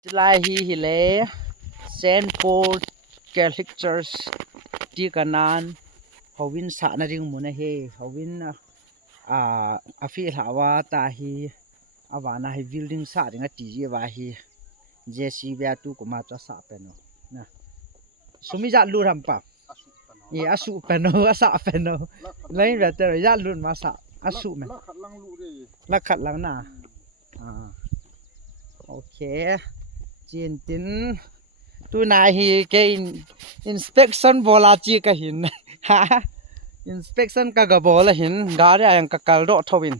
July hi le Saint Paul Catholic Church ti kanan howin sa na ring muna he howin a fi hawa ta hi awana hi building sa ring a ti je wa hi JCB tu ko ma cha sa peno na sumi ja lu ram pa ye asu peno asa peno lai ra te ya lu ma sa asu me la khat lang na okay chin tin tu na hi ke inspection bola chi ka hin ha inspection ka ga bola hin gari ayang ka kal ro thowin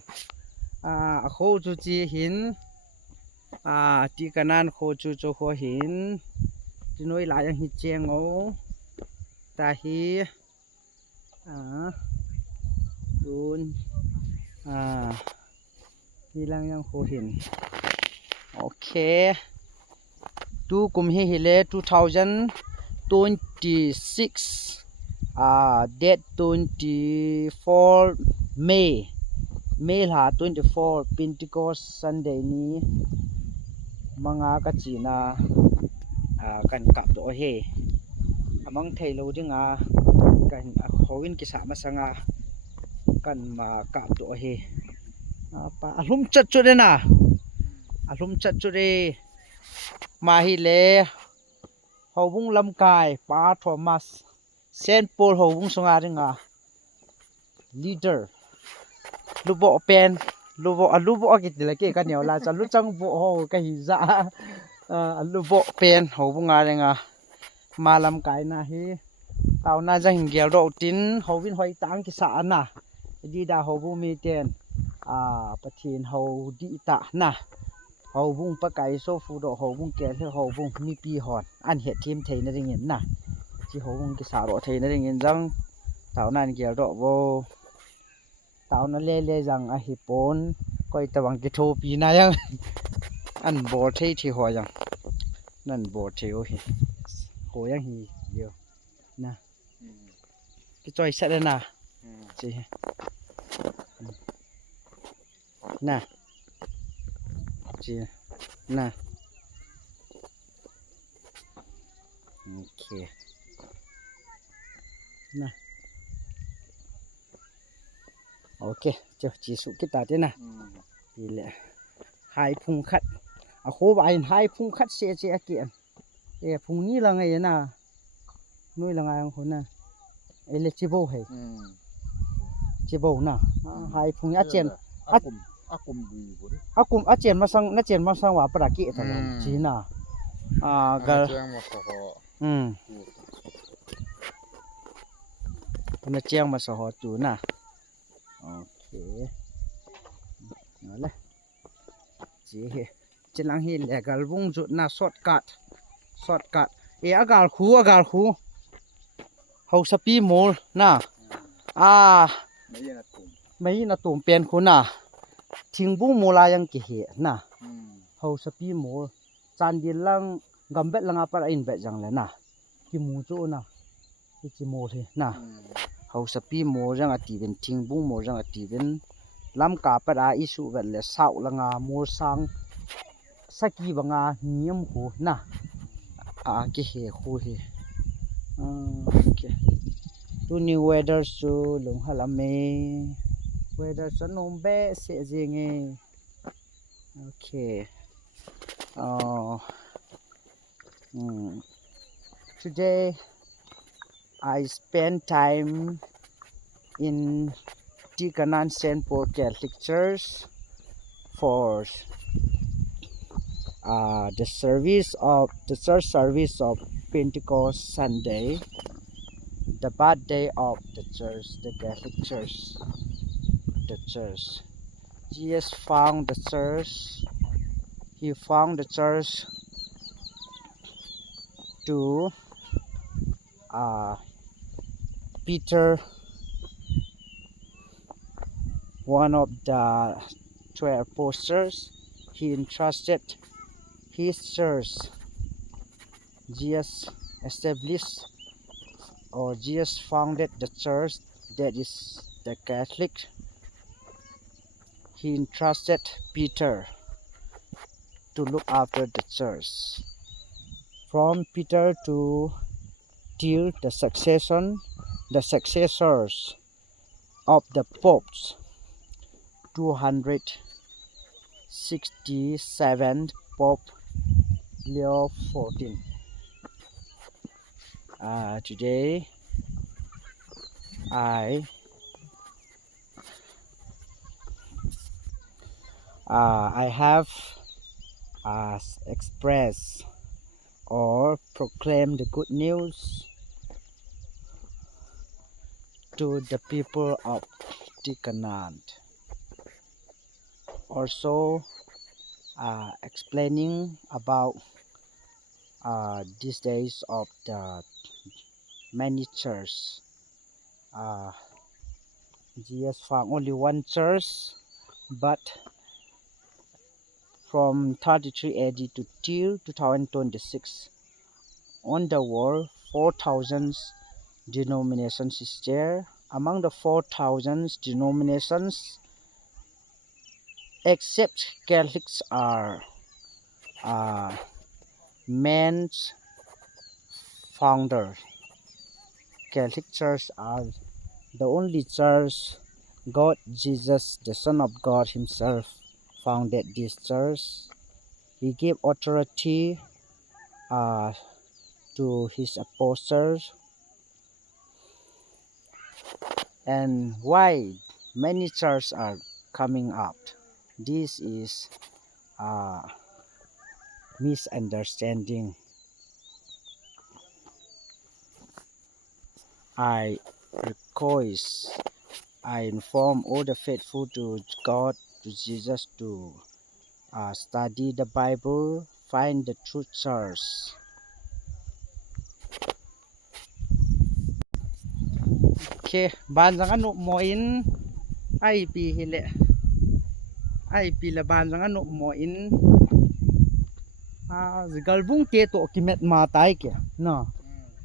kho chu chi hin ti kanan kho chu chu kho hin tinoi la yang hi chengo ta hi tun hilang yang kho hin okay tu kum hi hile 2026 date 24 May la 24 Pentecost Sunday ni manga ka china kan kap do he amang thailo dinga kan howin ki sa masanga kan ma kap do he pa alum chat chu de na alum chat chu de ma hi le howung lam kai pa Thomas Saint Paul howung songa ringa leader lubo pen lubo akitila ke kan yaw la cha lu chang bo ho ka hi za lubo pen howunga ringa malam kai na hi tauna jang gel ro tin howin hoi tang ki sa na di da hobu mi ten pathin ho di ta na howung pa kai so fu do howung ke le howung mi pi hon an het thim thein na ring na chi howung ki sa ro thein na ring jang tauna an gel ro bo tauna le jang a hi pon koi tawang ki tho pi na yang an bo thei thi ho yang nan bo theu hi ho yang hi yo na ki choi sa na chi na chi na okay na okay cho chi su ki ta te na pi le hai phung khat a kho ba in hai phung khat se che akian phung ni la ngai na noi la ngai ho na eligible hai chibo na hai phung a chen akum a chen ma sang wa pra ki ta chi na ga na chiang ma so ho tu na okay nala chi he chilang hi legal bung ju na shortcut agal khu ho sapi mol na mai na tum pen khu na thingbung mola yang ki he na ho sapi mol chandil lang gambet langa par in be jang le na ki mu chu na ki mo the na ho sapi mo jang ati ben thingbung mo jang ati ben lam ka para isu vel le sau langa mo sang saki banga niam hu na ki he khu he okay tu ni weather su lung halame weather chanom be se jenge okay today I spend time in Tikanan Saint Paul Catholic Church for the church service of Pentecost Sunday, the birthday of the church, the Catholic Church, the church. Jesus found the church. He found the church to Peter, one of the 12 apostles. He entrusted his church. Jesus established or Jesus founded the church that is the Catholic. He entrusted Peter to look after the church. From Peter to till the successors of the popes 267 Pope Leo 14. Today I have expressed or proclaimed the good news to the people of Tikanand. Also explaining about these days of the many church. Jesus found only one church, but from 33 AD to till 2026 on the world 4,000 denominations is there. Among the 4,000 denominations, except Catholics are man's founder. Catholic Church are the only church God Jesus, the Son of God himself, founded this church. He gave authority to his apostles. And why many churches are coming up? This is misunderstanding. I request, I inform all the faithful to God, to Jesus, to study the Bible, find the true church. Okay, บ้านสังอนุหมออินไอปีหิแหละไอปีละบ้านสังอนุหมออินgalbung ke to kimet ma tai ke na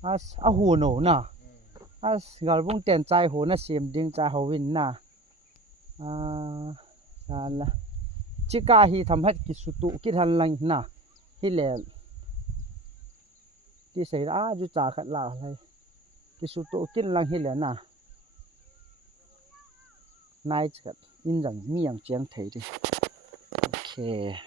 as a hu no na as galbung ten chai ho na sim ding cha howin na sala chika hi thamhat ki sutu ki than lang na hi le ti sei ju cha khat la lai ki sutu kin lang hi le na nai chat in jang mi yang chiang thei di okay